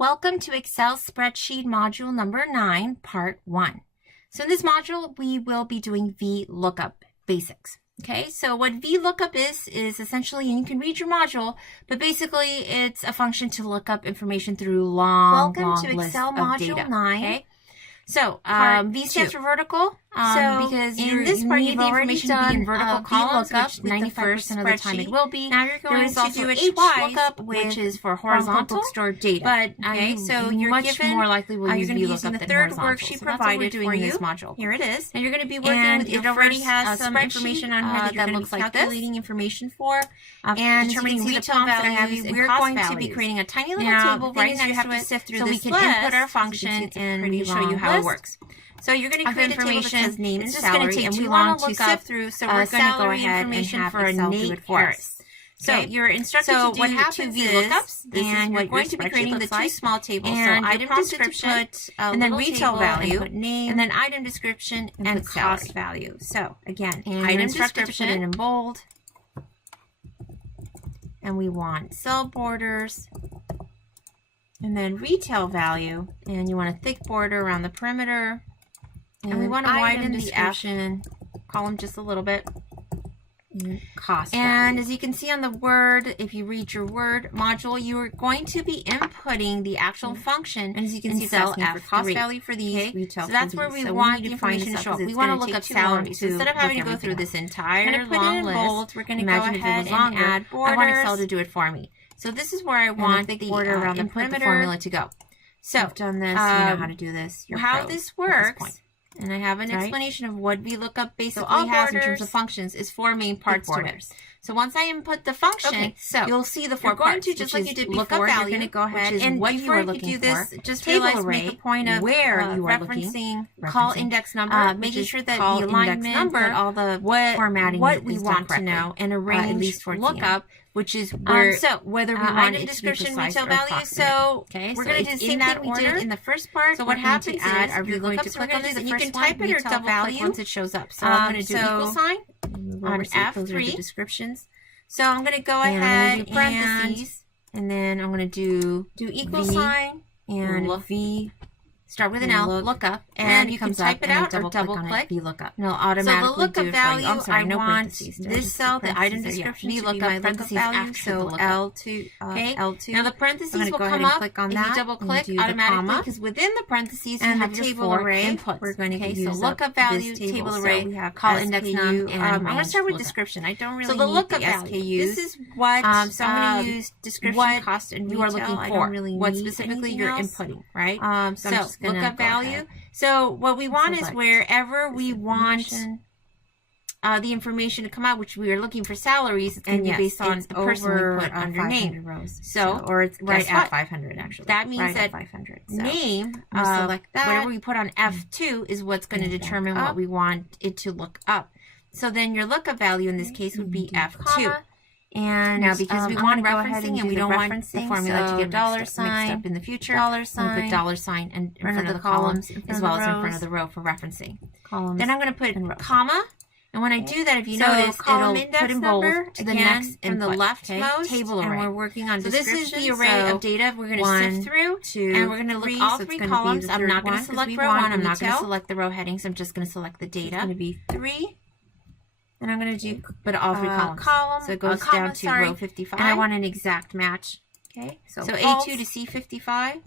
Welcome to Excel Spreadsheet Module number 9, Part 1. So in this module, we will be doing VLOOKUP basics. Okay, so what VLOOKUP is essentially, and you can read your module, but basically it's a function to look up information through long Welcome to list Excel of Module data. 9. Okay? So V stands 2. for vertical, So because in this part, you need you've the already information to be in done, vertical columns, VLOOKUP, which with the 91% of the time it spreadsheet. will be. Now you're going There is to also do it HLOOKUP, twice which is for horizontal horizontal bookstore data. But Okay, so you're much given, more likely will you're use going to be VLOOKUP using the than third horizontal. worksheet So that's what we're provided doing for in you. this module. Here it is. Now you're going to be working And with it your already first has some spreadsheet information on here that that you're looks going to like be this. calculating information for. And determining you can see the retail prompts that I have values you. and We're cost going to be values. creating a tiny little Now, table the right thing is next you have to to it, sift through so this we can list. input our So you function can see it's a and pretty show you long how it list works. So you're going to of create a table that information. says name and It's just going salary, to take and too we long want to to look sift up through, so we're going to go salary ahead and information have for Excel do Nate it for Harris. us. So Okay? you're instructed So to do what two happens is, VLOOKUPs, this is and what you're going your to be spreadsheet creating the looks two like. small tables. And so you're item prompted to description, put and then retail value, and put name, and then item description and and cost salary. value. So again, And item you're instructed to description, put it in bold. And we want cell borders. And then retail value. And you want a thick border around the perimeter. And we want to widen the action column just a little bit. cost And value. as you can see on the Word, if you read your Word module, you are going to be inputting the actual function. And as you can in see, it's cell asking for cost F3. value for these, Okay? retail So that's for where these. we So want need the to find information to this show out up. 'cause We it's want to gonna look take up too long salaries. So to instead of look having to go everything through up. this I'm entire going to put it long in list, bold. We're going to go imagine if it ahead was and longer, add borders. I want Excel to do it for me. So this is where I want thick the border around the input the perimeter. formula to go. So You've done this. You know how to do this. You're how pros this at works, point. and I have an Right? explanation of what VLOOKUP basically So all has in terms borders, of functions is four main parts to it. borders. So once I input the function, Okay, so you'll see the four you're going parts, to, just which like you is did lookup before, you're value, going to go ahead which is and what before you you were do looking this, for. just Table realize, array, make a point of where you are referencing call index number, making making sure sure that that the the alignment, index number, that all the what formatting we is done want to correctly. know, and a At range least towards the end. lookup, which is where so whether we want item it to be description, precise retail or value. approximate. So Okay, we're so going to do it's the same in thing that we did order. in the first part. So what what happens happens is, are you're going to VLOOKUPs. click on this, and you can type type it or double click once it shows up. So I'm I'm going to do so equal sign on F3. Those are the F3. descriptions. So I'm going to go And I'm ahead gonna do parentheses. and then I'm going to do equal V, sign and V, start with an and L, look up, and and it you can comes type up, it and I out or double on click. it, VLOOKUP. And it'll So automatically the lookup do it for you. value, I'm sorry, I no want parentheses. this This cell, the item description, description, V to be lookup my parentheses lookup value. after the So lookup. L2, Okay. L2. Now the I'm parentheses gonna will go ahead come and up click on if that you double and click do the automatically comma. because within the parentheses you And have the your table four array, inputs. we're going to okay, so use lookup up value, this table So array, we have call index SKU, num, and I'm going to start with lookup. description. I don't really So the need lookup the value. SKUs. This is what So I'm going to use description, what cost, and you are retail. looking I for. don't really What need specifically anything you're else. inputting, right? So I'm just gonna lookup go value. ahead. So what we want is Select wherever we want the information to come out, which we are looking for salaries, it's going to be based on the person we put under name. Rows. So, or it's right guess at what? 500 actually. That means right that at 500. So name, I'm gonna select that. whatever we put on F2 is what's going to And back determine up. what we want it to look up. So then your lookup value in this case would be Do F2. comma. And now because we I'm want gonna go ahead referencing and do we the don't want the referencing, formula so to get dollar mixed sign, up in the future, dollar we sign, put dollar sign in front of the columns, columns in front as of well the as in front rows. of the row for referencing. columns. Then I'm going to put and rows. comma, and when I do that, if you So notice, column it'll index put in bold number to the again next from the input, leftmost, table and array. we're working on So this is the description, array so of data we're going to 1, sift through, 2, and we're going to look 3, all so it's three gonna be columns. the I'm third not going one, to 'cause select we row want 1. I'm not going to retail. select the row headings. I'm just going to select the It's going data. to be 3. And I'm going to do, but all three columns. Column, So it goes comma, down to sorry. row 55. And I want an exact match. Okay, So so false, A2 to C55,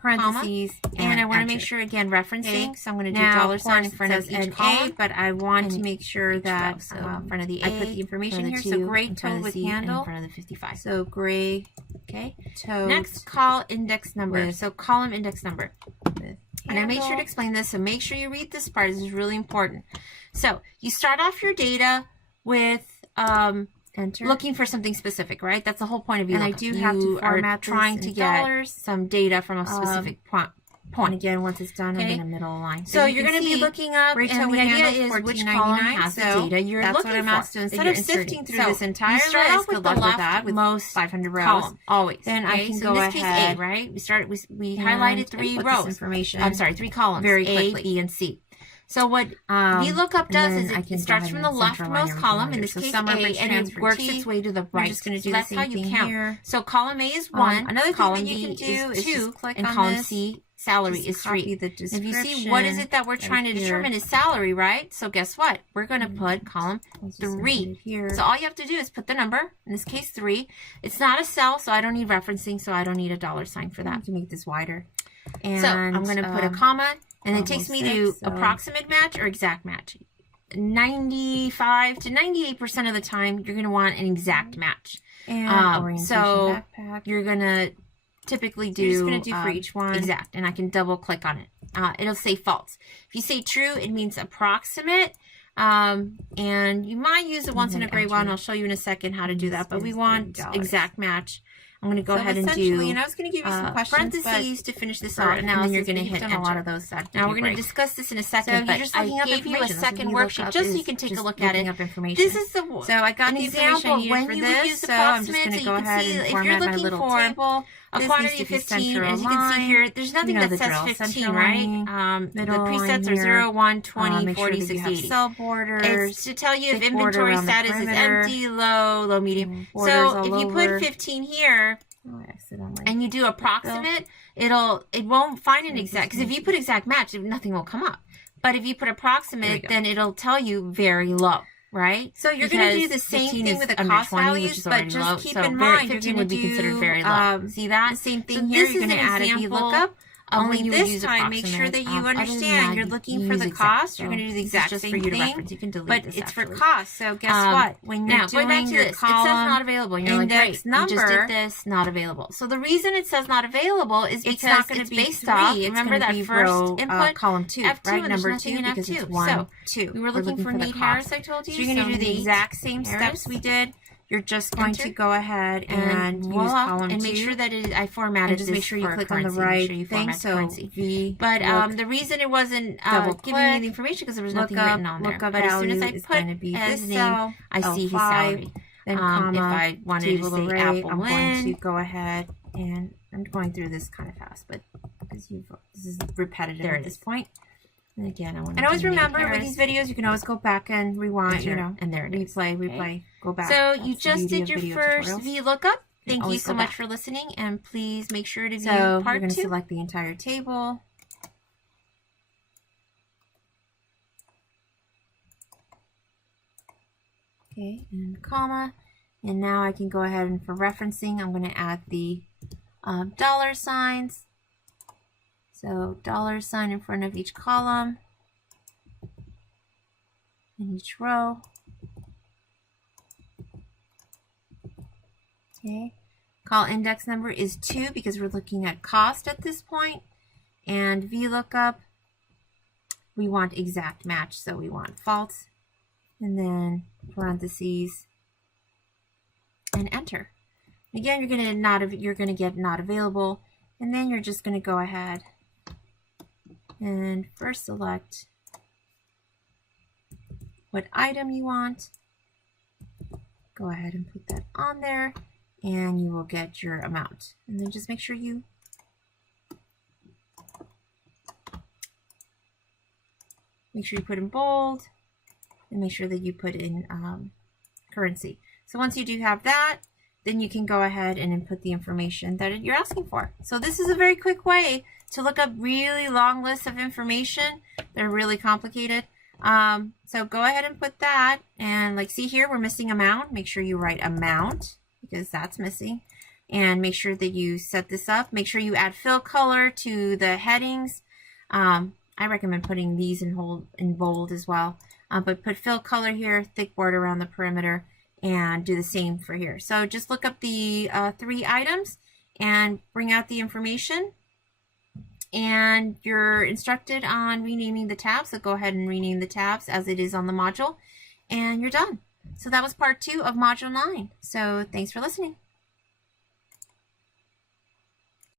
parentheses, and I want to enter. make sure again referencing. Okay. So I'm going to do Now, dollar of sign in course, front it of says each an column. A, but I want to and make sure row. that So in front of the A, I put the information in here. front of the So 2, gray in front toe of the with C, and handle. in front of the 55. So gray Okay. toe. Next, call index number. With- So column index number. with And I made sure to handle. explain this, so make sure you read this part. This is really important. So you start off your data with Enter. looking for something specific, right? That's the whole point of VLOOKUP. And I do have to You are format this trying in to get dollars. some data from a specific point. And again, once it's done, Okay. I'm going to middle line. So you you're can going to be see looking up, retail and with the idea handle, is which column $14.99, has the so data you're that's looking what I'm for. asked to So instead instead of of sifting sifting through through this this entire entire start list, off with go the left left with that with most 500 rows. column, Always. Then I Okay, can so go in this case ahead A, right? We and highlighted 3 input this rows. information I'm sorry, 3 columns. very A, quickly. B, and C. So what VLOOKUP does is I can it starts from the leftmost column, in this case A, and it works its way to the right. I'm just going to do so the that's same how you thing count. here. So column A is 1, another column thing that you B can do is 2, just click and on column this, C, salary just is copy 3. the If you see, what is it that we're trying to here. determine is salary, right? So guess what? We're going to put column Let's just 3. here. So all you have to do is put the number, in this case 3. It's not a cell, so I don't need referencing, so I don't need a $sign for that. You can make this wider. And so I'm going to put a comma, and it takes me to 6, approximate match or exact match. 95 to 98% of the time, you're going to want an exact match. And orientation so backpack. you're going to typically do, You're just going to do for each one. Exact, and I can double click on it. It'll say false. If you say true, it means approximate. And you might use it once in a great while, and I'll show you in a second how to do that. But we want exact match. I'm going to go ahead and do, and I was going to give you some questions, parentheses to finish this for off, and then you're analysis, going to but hit you've enter. done a lot of those. Now we're going to discuss this in a second, but just I looking up gave you a information. second So worksheet just so you can take a look at it. This is the So I got an the example information when needed you for would this. use So I'm just approximate, going so to you go can ahead see and if you're format my looking little for table. a This quantity needs of to be 15, center as you can see aligned. here, there's nothing You know that the says drill. 15, Center right? line, The middle line presets are here. 0, 1, 20, Make sure 40, that you 60, have 80. cell borders. It's to tell you if thick border inventory around the status is perimeter. empty, low, medium. Borders So all if you over. put 15 here, Exit on my and you do approximate, it won't find an exact, because if you put exact match, nothing will come up. But if you put approximate, then it'll tell you very low, right? So you're going to do the same thing with the cost values, but just keep in mind you're going to be considered do very low. See that? the same thing So here. this You're is going to an add a example VLOOKUP. Only this time, make sure that you understand you're looking for the cost. You're going to do the exact just same for you to thing, reference. You can delete but this, it's actually. for cost. So guess what? When you're now, going back doing to your this, it says not available. And you're like, index great, you just number, did this, not available. So the reason it says not available is because it's not going to it's be based 3. off. It's Remember going to that be first row, input, column 2, F2, right? and Number there's 2 nothing in because F2. it's 1, So 2. we were looking for the Nate cost. Harris, I told you. So you're going to do the Nate exact same Harris. steps we did. You're just going Enter. to go ahead and use voila, column 2. and make sure that I formatted and just this make sure you for click on the currency. right Make sure you thing. format the So currency. V, But look, the reason it wasn't double giving me click, the information because there was nothing lookup, written on there. lookup But as soon as value I is put going to be as this name, cell, I see his L5, salary. then If comma, I wanted to table say array, Apple I'm going to Lynn, go ahead and I'm going through this kind of fast, but this is repetitive There at it this is. point. and again, I want And always remember with these videos, you can always go back and rewind, you know, and there it is. replay, go back. So That's you the just beauty did of your video first tutorials. VLOOKUP. Thank you always so go much back. for listening, and please make sure to view So you're part going to 2. select the entire table. Okay, and comma. And now I can go ahead and for referencing, I'm going to add the dollar signs. So $sign in front of each column and each row. Okay. Call index number is 2 because we're looking at cost at this point. And VLOOKUP, we want exact match, so we want false. And then parentheses and enter. Again, you're gonna get not available, and then you're just gonna go ahead and first select what item you want. Go ahead and put that on there, and you will get your amount. And then just make sure you put in bold, and make sure that you put in currency. So once you do have that, then you can go ahead and input the information that you're asking for. So this is a very quick way to look up really long lists of information. They're really complicated. So go ahead and put that, and like see here, we're missing amount. Make sure you write amount because that's missing, and make sure that you set this up. Make sure you add fill color to the headings. I recommend putting these in bold as well, but put fill color here, thick border around the perimeter, and do the same for here. So just look up the 3 items and bring out the information. And you're instructed on renaming the tabs, so go ahead and rename the tabs as it is on the module, and you're done. So that was part 2 of module 9. So thanks for listening.